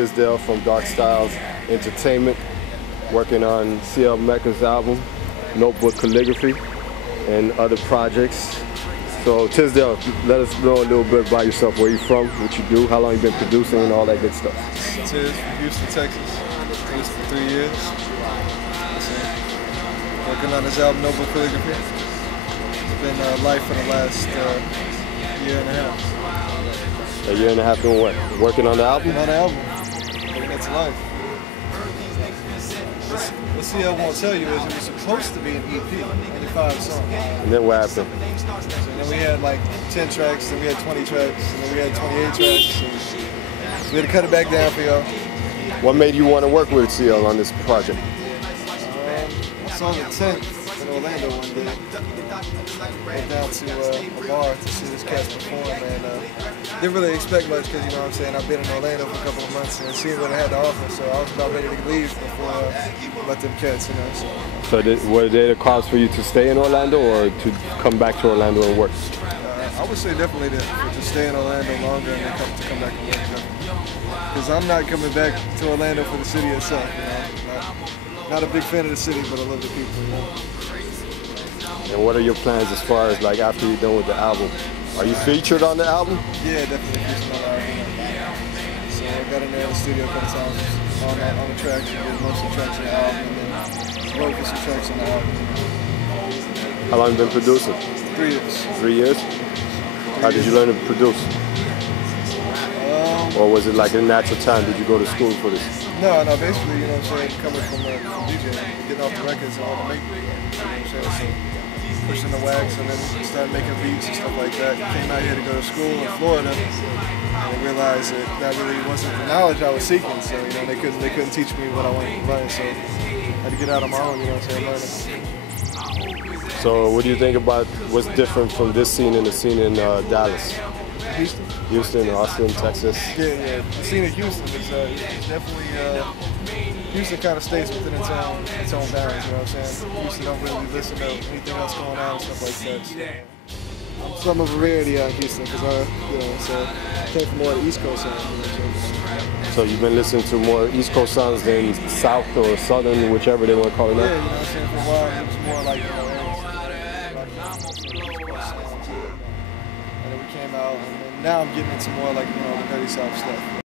Tisdale from Dark Styles Entertainment, working on CL Mecca's album, Notebook Calligraphy, and other projects. So Tisdale, let us know a little bit about yourself, where you're from, what you do, how long you've been producing, and all that good stuff. Tiz from Houston, Texas. Did this for 3 years. Working on this album, Notebook Calligraphy. It's been life for the last year and a half. A year and a half doing what? Working on the album? On the album. That's life. What CL won't tell you is it was supposed to be an EP, 25 songs. And then what happened? And then we had like 10 tracks, then we had 20 tracks, and then we had 28 tracks. So we had to cut it back down for y'all. What made you want to work with CL on this project? I saw the tent in Orlando one day. Went down to a bar to see this cast perform, and didn't really expect much because, you know what I'm saying, I've been in Orlando for a couple of months and seen what I had to offer, so I was about ready to leave before I let them cats, you know. So were they the cause for you to stay in Orlando or to come back to Orlando and work? I would say definitely to stay in Orlando longer and then come back and work. Because I'm not coming back to Orlando for the city itself, you know. Not a big fan of the city, but I love the people, you know. And what are your plans as far as like after you're done with the album? Are you featured on the album? Yeah, definitely featured on the album. So I got in there in the studio a couple times on the tracks, and did most of the tracks on the album, and then wrote for some tracks on the album. How long have you been producing? 3 years. 3 years? How did you learn to produce? Or was it like a natural time? Did you go to school for this? No, basically, you know what I'm saying, coming from DJing, getting off the records and all the make, you know what I'm saying, so pushing the wax and then started making beats and stuff like that. Came out here to go to school in Florida and realized that really wasn't the knowledge I was seeking, so, you know, they couldn't teach me what I wanted to learn, so I had to get out on my own, you know what I'm saying, learning. So what do you think about what's different from this scene and the scene in Dallas? Houston, Austin, Texas. Yeah. The scene in Houston is definitely, Houston kind of stays within its own bounds, you know what I'm saying? Houston don't really listen to anything else going on and stuff like that. So I'm some of a rarity out in Houston because I came from more of the East Coast sound. You know, so you've been listening to more East Coast sounds than South or Southern, whichever they want to call it now? Yeah, you know what I'm saying? For a while it was more like, you know, and then we came out, and then now I'm getting into more like, you know, the dirty South stuff.